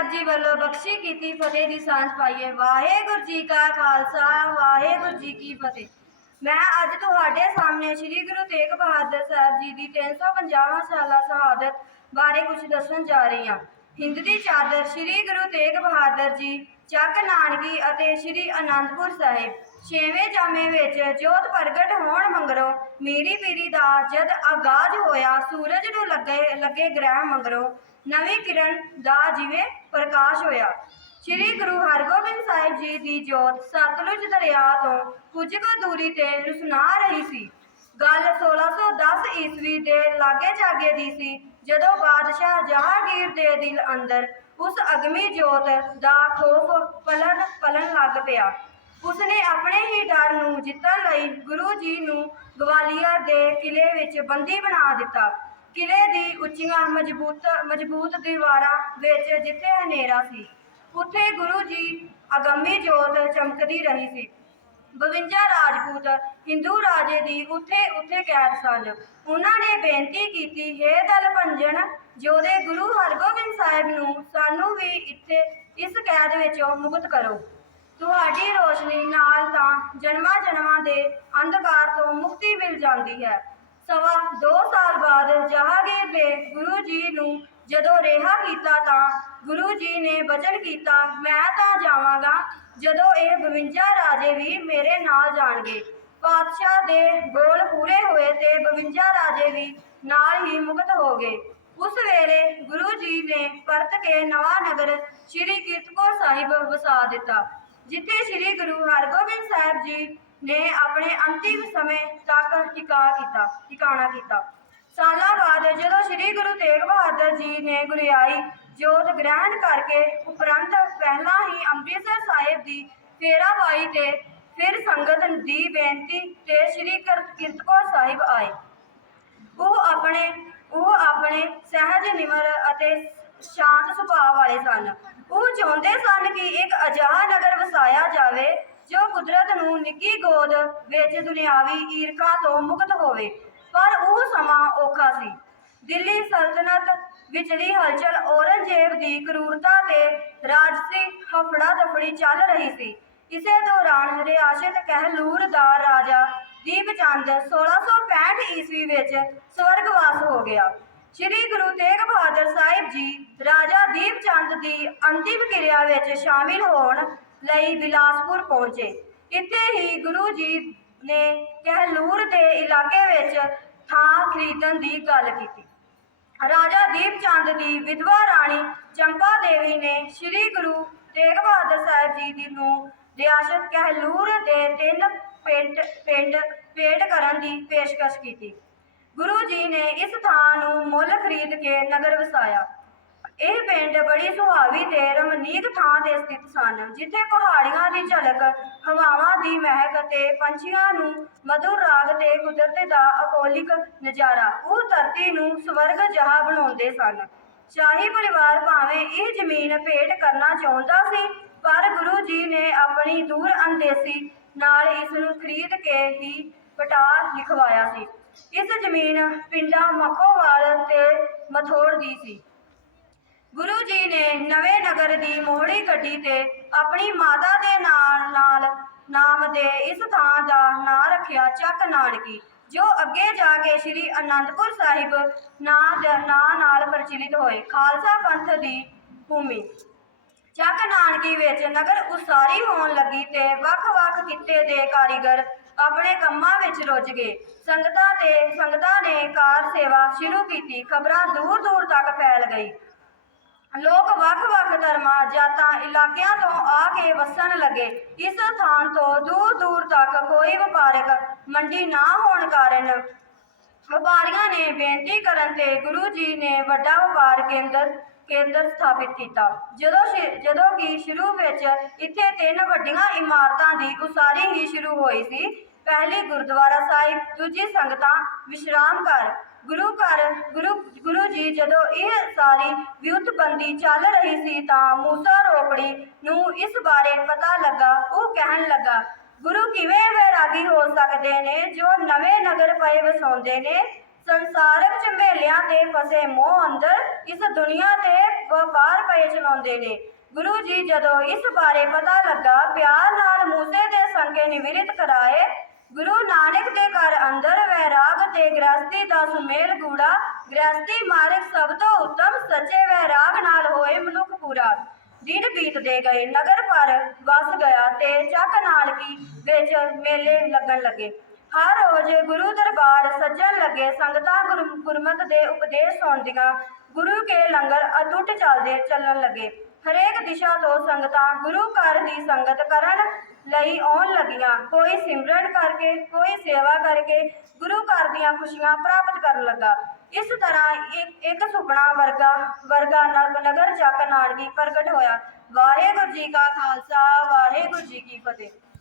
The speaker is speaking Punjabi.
ਸਾਹਿਬ ਜੀ ਵੱਲੋਂ ਬਖਸ਼ੀ ਕੀਤੀ ਫਤਿਹ ਦੀ ਸਾਂਝ ਪਾਈਏ। ਵਾਹਿਗੁਰੂ ਜੀ ਕਾ ਖਾਲਸਾ, ਵਾਹਿਗੁਰੂ ਜੀ ਕੀ ਫਤਿਹ। ਮੈਂ ਅੱਜ ਤੁਹਾਡੇ ਸਾਹਮਣੇ ਸ੍ਰੀ ਗੁਰੂ ਤੇਗ ਬਹਾਦਰ ਸਾਹਿਬ ਜੀ ਦੀ 350 ਸਾਲਾ ਸ਼ਹਾਦਤ ਬਾਰੇ ਕੁਝ ਦੱਸਣ ਜਾ ਰਹੀ ਹਾਂ। ਹਿੰਦ ਦੀ ਚਾਦਰ ਸ੍ਰੀ ਗੁਰੂ ਤੇਗ ਬਹਾਦਰ ਜੀ, ਚੱਕ ਨਾਨਕੀ ਅਤੇ ਸ੍ਰੀ ਅਨੰਦਪੁਰ ਸਾਹਿਬ। ਛੇਵੇਂ ਜਾਮੇ ਵਿੱਚ ਜੋਤ ਪ੍ਰਗਟ ਹੋਣ ਮੰਗਰੋਂ ਮੀਰੀ ਪੀਰੀ ਦਾ ਜਦ ਆਗਾਜ਼ ਹੋਇਆ, ਸੂਰਜ ਨੂੰ ਲੱਗੇ ਲੱਗੇ ਗ੍ਰਹਿ ਮੰਗਰੋਂ ਨਵੀਂ ਕਿਰਨ ਦਾ ਜਿਵੇਂ ਪ੍ਰਕਾਸ਼ ਹੋਇਆ। ਸ੍ਰੀ ਗੁਰੂ ਹਰਗੋਬਿੰਦ ਸਾਹਿਬ ਜੀ ਦੀ ਜੋਤ ਸਤਲੁਜ ਦਰਿਆ ਤੋਂ ਕੁਝ ਕੁ ਦੂਰੀ ਤੇ ਰੁਸਨਾ ਰਹੀ ਸੀ। ਗੱਲ 1610 ਈਸਵੀ ਦੇ ਲਾਗੇ ਜਾਗੇ ਦੀ ਸੀ, ਜਦੋਂ ਬਾਦਸ਼ਾਹ ਜਹਾਂਗੀਰ ਦੇ ਦਿਲ ਅੰਦਰ ਉਸ ਅਗਮੀ ਜੋਤ ਦਾ ਖੋਫ ਪਲਣ ਪਲਣ ਲੱਗ ਪਿਆ। ਉਸਨੇ ਆਪਣੇ ਹੀ ਡਰ ਨੂੰ ਜਿੱਤਣ ਲਈ ਗੁਰੂ ਜੀ ਨੂੰ ਗਵਾਲੀਅਰ ਦੇ ਕਿਲੇ ਵਿੱਚ ਬੰਦੀ ਬਣਾ ਦਿੱਤਾ। ਕਿਲੇ ਦੀ ਉੱਚੀਆਂ ਮਜ਼ਬੂਤ ਮਜ਼ਬੂਤ ਦੀਵਾਰਾਂ ਵਿੱਚ ਜਿੱਥੇ ਹਨੇਰਾ ਸੀ, ਉੱਥੇ ਗੁਰੂ ਜੀ ਅਗੰਮੀ ਜੋਤ ਚਮਕਦੀ ਰਹੀ ਸੀ। 52 ਰਾਜਪੂਤ ਹਿੰਦੂ ਰਾਜੇ ਦੀ ਉੱਥੇ ਉੱਥੇ ਕੈਦ ਸਨ। ਉਹਨਾਂ ਨੇ ਬੇਨਤੀ ਕੀਤੀ, ਹੈ ਦਲ ਭੰਜਨ ਜੋਦੇ ਗੁਰੂ ਹਰਗੋਬਿੰਦ ਸਾਹਿਬ ਨੂੰ ਸਾਨੂੰ ਵੀ ਇੱਥੇ, ਇਸ ਕੈਦ ਵਿੱਚੋਂ ਮੁਕਤ ਕਰੋ। ਤੁਹਾਡੀ ਰੋਸ਼ਨੀ ਨਾਲ ਤਾਂ ਜਨਮਾਂ ਜਨਮਾਂ ਦੇ ਅੰਧਕਾਰ ਤੋਂ ਮੁਕਤੀ ਮਿਲ ਜਾਂਦੀ ਹੈ। ਸਵਾ 2 ਸਾਲ ਬਾਅਦ ਜਹਾਂਗੀਰ ਦੇ ਗੁਰੂ ਜੀ ਨੂੰ। ਜਦੋਂ ਰਿਹਾ ਕੀਤਾ ਤਾਂ ਗੁਰੂ ਜੀ ਨੇ ਬਚਨ ਕੀਤਾ, ਮੈਂ ਤਾਂ ਜਾਵਾਂਗਾ, ਜਦੋਂ ਇਹ 52 ਰਾਜੇ ਵੀ ਮੇਰੇ ਨਾਲ ਜਾਣਗੇ। ਪਾਤਸ਼ਾਹ ਦੇ ਬੋਲ ਪੂਰੇ ਹੋਏ ਤੇ 52 ਰਾਜੇ ਵੀ ਨਾਲ ਹੀ ਮੁਕਤ ਹੋ ਗਏ। ਉਸ ਵੇਲੇ ਗੁਰੂ ਜੀ ਨੇ ਪਰਤ ਕੇ ਨਵਾਂ ਨਗਰ ਸ੍ਰੀ ਕੀਰਤਪੁਰ ਸਾਹਿਬ ਵਸਾ ਦਿੱਤਾ, ਜਿੱਥੇ ਸ੍ਰੀ ਗੁਰੂ ਹਰਗੋਬਿੰਦ ਸਾਹਿਬ ਜੀ ਨੇ ਆਪਣੇ ਅੰਤਿਮ ਸਮੇਂ ਤੱਕ ਟਿਕਾ ਕੀਤਾ, ਟਿਕਾਣਾ ਕੀਤਾ। ਸਾਲਾਂ ਬਾਅਦ ਜਦੋਂ ਸ੍ਰੀ ਗੁਰੂ ਤੇਗ ਬਹਾਦਰ ਜੀ ਨੇ ਗੁਰਿਆਈ ਜੋਤ ਗ੍ਰਹਿਣ ਕਰਕੇ ਉਪਰੰਤ ਪਹਿਲਾਂ ਹੀ ਅੰਮ੍ਰਿਤਸਰ ਸਾਹਿਬ ਦੀ ਫੇਰਾਬਾਈ ਤੇ ਫਿਰ ਸੰਗਤ ਦੀ ਬੇਨਤੀ ਤੇ ਸ੍ਰੀ ਕਰ- ਕੀਰਤਪੁਰ ਸਾਹਿਬ ਆਏ। ਉਹ ਆਪਣੇ ਉਹ ਆਪਣੇ ਸਹਿਜ ਨਿਮਰ ਅਤੇ ਸ਼ਾਂਤ ਸੁਭਾਅ ਵਾਲੇ ਸਨ। ਉਹ ਚਾਹੁੰਦੇ ਸਨ ਕਿ ਇੱਕ ਅਜਿਹਾ ਨਗਰ ਵਸਾਇਆ ਜਾਵੇ ਜੋ ਕੁਦਰਤ ਨੂੰ ਨਿੱਕੀ ਗੋਦ ਵਿੱਚ ਦੁਨਿਆਵੀ ਈਰਖਾ ਤੋਂ ਮੁਕਤ ਹੋਵੇ, ਪਰ ਉਹ ਸਮਾਂ ਔਖਾ ਸੀ। ਦਿੱਲੀ ਸਲਤਨਤ ਵਿਚਲੀ ਹਲਚਲ ਔਰੰਗਜ਼ੇਬ ਦੀ ਕਰੂਰਤਾ ਤੇ ਰਾਜਸੀ ਹਫੜਾ ਦਫੜੀ ਚੱਲ ਰਹੀ ਸੀ। ਇਸੇ ਦੌਰਾਨ ਰਿਆਸਤ ਕਹਿਲੂਰ ਦਾ ਰਾਜਾ ਦੀਪਚੰਦ 1665 ਈਸਵੀ ਵਿੱਚ ਸਵਰਗਵਾਸ ਹੋ ਗਿਆ। ਸ੍ਰੀ ਗੁਰੂ ਤੇਗ ਬਹਾਦਰ ਸਾਹਿਬ ਜੀ ਰਾਜਾ ਦੀਪਚੰਦ ਦੀ ਅੰਤਿਮ ਕਿਰਿਆ ਵਿੱਚ ਸ਼ਾਮਿਲ ਹੋਣ ਲਈ ਬਿਲਾਸਪੁਰ ਪਹੁੰਚੇ। ਇੱਥੇ ਹੀ ਗੁਰੂ ਜੀ ਨੇ ਕਹਿਲੂਰ ਦੇ ਇਲਾਕੇ ਵਿੱਚ ਥਾਂ ਖਰੀਦਣ ਦੀ ਗੱਲ ਕੀਤੀ। ਰਾਜਾ ਦੀਪ ਚੰਦ ਦੀ ਵਿਧਵਾ ਰਾਣੀ ਚੰਪਾ ਦੇਵੀ ਨੇ ਸ੍ਰੀ ਗੁਰੂ ਤੇਗ ਬਹਾਦਰ ਸਾਹਿਬ ਜੀ ਦੀ ਨੂੰ ਰਿਆਸਤ ਕਹਿਲੂਰ ਦੇ ਤਿੰਨ ਪਿੰਡ ਪਿੰਡ ਪੇਟ ਕਰਨ ਦੀ ਪੇਸ਼ਕਸ਼ ਕੀਤੀ। ਗੁਰੂ ਜੀ ਨੇ ਇਸ ਥਾਂ ਨੂੰ ਮੁੱਲ ਖਰੀਦ ਕੇ ਨਗਰ ਵਸਾਇਆ। ਇਹ ਪਿੰਡ ਬੜੀ ਸੁਹਾਵੀ ਤੇ ਰਮਣੀਕ ਥਾਂ ਤੇ ਸਥਿਤ ਸਨ, ਜਿੱਥੇ ਪਹਾੜੀਆਂ ਦੀ ਝਲਕ, ਹਵਾਵਾਂ ਦੀ ਮਹਿਕ ਤੇ ਪੰਛੀਆਂ ਨੂੰ ਮధుਰ ਰਾਗ ਤੇ ਕੁਦਰਤ ਦਾ ਅਕੋਲਿਕ ਨਜ਼ਾਰਾ, ਉਹ ਧਰਤੀ ਨੂੰ ਸਵਰਗ ਜਹਾ ਬਣਾਉਂਦੇ ਸਨ। ਸ਼ਾਹੀ ਪਰਿਵਾਰ ਭਾਵੇਂ ਇਹ ਜ਼ਮੀਨ ਭੇਟ ਕਰਨਾ ਚਾਹੁੰਦਾ ਸੀ, ਪਰ ਗੁਰੂ ਜੀ ਨੇ ਆਪਣੀ ਦੂਰ ਅੰਦੇਸੀ ਨਾਲ ਇਸ ਨੂੰ ਖਰੀਦ ਕੇ ਹੀ ਪਟਾ ਲਿਖਵਾਇਆ ਸੀ। ਇਸ ਜ਼ਮੀਨ ਪਿੰਡਾਂ ਮੱਖੋਵਾਲ ਤੇ ਮਥੋੜ ਦੀ ਸੀ। ਗੁਰੂ ਜੀ ਨੇ ਨਵੇਂ ਨਗਰ ਦੀ ਮੋਹੜੀ ਗੱਡੀ ਤੇ ਆਪਣੀ ਮਾਤਾ ਦੇ ਨਾਲ ਨਾਲ ਨਾਮ ਦੇ ਇਸ ਥਾਂ ਦਾ ਨਾਂ ਰੱਖਿਆ ਚੱਕ ਨਾਨਕੀ, ਜੋ ਅੱਗੇ ਜਾ ਕੇ ਸ੍ਰੀ ਅਨੰਦਪੁਰ ਸਾਹਿਬ ਨਾਂ ਦੇ ਨਾਂ ਨਾਲ ਪ੍ਰਚਲਿਤ ਹੋਏ, ਖਾਲਸਾ ਪੰਥ ਦੀ ਭੂਮੀ। ਚੱਕ ਨਾਨਕੀ ਵਿੱਚ ਨਗਰ ਉਸਾਰੀ ਹੋਣ ਲੱਗੀ ਤੇ ਵੱਖ-ਵੱਖ ਕਿੱਤੇ ਦੇ ਕਾਰੀਗਰ ਆਪਣੇ ਕੰਮਾਂ ਵਿੱਚ ਰੁੱਝ ਗਏ। ਸੰਗਤਾਂ ਤੇ ਸੰਗਤਾਂ ਨੇ ਕਾਰ ਸੇਵਾ ਸ਼ੁਰੂ ਕੀਤੀ, ਖਬਰਾਂ ਦੂਰ-ਦੂਰ ਤੱਕ ਫੈਲ ਗਈ। ਲੋਕ ਵੱਖ-ਵੱਖ ਧਰਮਾਂ, ਜਾਤਾਂ, ਇਲਾਕਿਆਂ ਤੋਂ ਆ ਕੇ ਵਸਣ ਲੱਗੇ। ਇਸ ਥਾਂ ਤੋਂ ਦੂਰ-ਦੂਰ ਤੱਕ ਕੋਈ ਵਪਾਰਕ ਮੰਡੀ ਨਾ ਹੋਣ ਕਾਰਨ ਵਪਾਰੀਆਂ ਨੇ ਬੇਨਤੀ ਕਰਨ ਤੇ ਗੁਰੂ ਜੀ ਨੇ ਵੱਡਾ ਵਪਾਰ ਕੇਂਦਰ ਕੇਂਦਰ ਸਥਾਪਿਤ ਕੀਤਾ। ਜਦੋਂ ਸ਼ਿ- ਜਦੋਂ ਕਿ ਸ਼ੁਰੂ ਵਿੱਚ ਇੱਥੇ ਤਿੰਨ ਵੱਡੀਆਂ ਇਮਾਰਤਾਂ ਦੀ ਉਸਾਰੀ ਹੀ ਸ਼ੁਰੂ ਹੋਈ ਸੀ, ਪਹਿਲੀ ਗੁਰਦੁਆਰਾ ਸਾਹਿਬ, ਦੂਜੀ ਸੰਗਤਾਂ, ਵਿਸ਼ਰਾਮ ਘਰ ਗੁਰੂ ਘਰ, ਗੁਰੂ ਗੁਰੂ ਜੀ ਜਦੋਂ ਇਹ ਸਾਰੀ ਵਿਉਤਬੰਦੀ ਚੱਲ ਰਹੀ ਸੀ ਤਾਂ ਮੂਸਾ ਰੋਪੜੀ ਨੂੰ ਇਸ ਬਾਰੇ ਪਤਾ ਲੱਗਾ। ਉਹ ਕਹਿਣ ਲੱਗਾ, ਗੁਰੂ ਕਿਵੇਂ ਵੈਰਾਗੀ ਹੋ ਸਕਦੇ ਨੇ ਜੋ ਨਵੇਂ ਨਗਰ ਪਏ ਵਸਾਉਂਦੇ ਨੇ? ਸੰਸਾਰਕ ਝਮੇਲਿਆਂ ਤੇ ਫਸੇ ਮੋਹ ਅੰਦਰ ਇਸ ਦੁਨੀਆ ਤੇ ਵਪਾਰ ਪਏ ਚਲਾਉਂਦੇ ਨੇ। ਗੁਰੂ ਜੀ ਜਦੋਂ ਇਸ ਬਾਰੇ ਪਤਾ ਲੱਗਾ, ਪਿਆਰ ਨਾਲ ਮੂਸੇ ਦੇ ਸੰਕੇ ਨਿਵਰਿਤ ਕਰਾਏ ਗੁਰੂ ਨਾਨਕ ਦੇ ਘਰ ਅੰਦਰ ਵੈਰਾਗ ਤੇ ਗ੍ਰਸਤੀ ਦਾ ਸੁਮੇਲ ਗੂੜਾ ਗ੍ਰਸਤੀ ਮਾਰਗ ਸਭ ਤੋਂ ਉੱਤਮ, ਸੱਚੇ ਵੈਰਾਗ ਨਾਲ ਹੋਏ ਮਨੁੱਖ ਪੂਰਾ। ਦਿਨ ਬੀਤਦੇ ਗਏ, ਨਗਰ ਪਰ ਵਸ ਗਿਆ ਤੇ ਚੱਕ ਨਾਨਕੀ ਵਿੱਚ ਮੇਲੇ ਲੱਗਣ ਲੱਗੇ। ਹਰ ਰੋਜ਼ ਗੁਰੂ ਦਰਬਾਰ ਸੱਜਣ ਲੱਗੇ, ਸੰਗਤਾਂ ਗੁਰੂ ਗੁਰਮਤ ਦੇ ਉਪਦੇਸ਼ ਸੁਣਦੀਆਂ ਗੁਰੂ ਕੇ ਲੰਗਰ ਅਟੁੱਟ ਚੱਲਦੇ ਚੱਲਣ ਲੱਗੇ। ਹਰੇਕ ਦਿਸ਼ਾ ਤੋਂ ਸੰਗਤਾਂ ਗੁਰੂ ਘਰ ਦੀ ਸੰਗਤ ਕਰਨ ਲਈ ਆਉਣ ਲੱਗੀਆਂ। ਕੋਈ ਸਿਮਰਨ ਕਰਕੇ, ਕੋਈ ਸੇਵਾ ਕਰਕੇ ਗੁਰੂ ਘਰ ਦੀਆਂ ਖੁਸ਼ੀਆਂ ਪ੍ਰਾਪਤ ਕਰਨ ਲੱਗਾ। ਇਸ ਤਰ੍ਹਾਂ ਇੱਕ ਇੱਕ ਸੁਪਨਾ ਵਰਗਾ ਵਰਗਾ ਨਗਰ ਚੱਕ ਨਾਨਕੀ ਪ੍ਰਗਟ ਹੋਇਆ। ਵਾਹਿਗੁਰੂ ਜੀ ਕਾ ਖਾਲਸਾ, ਵਾਹਿਗੁਰੂ ਜੀ ਕੀ ਫਤਿਹ।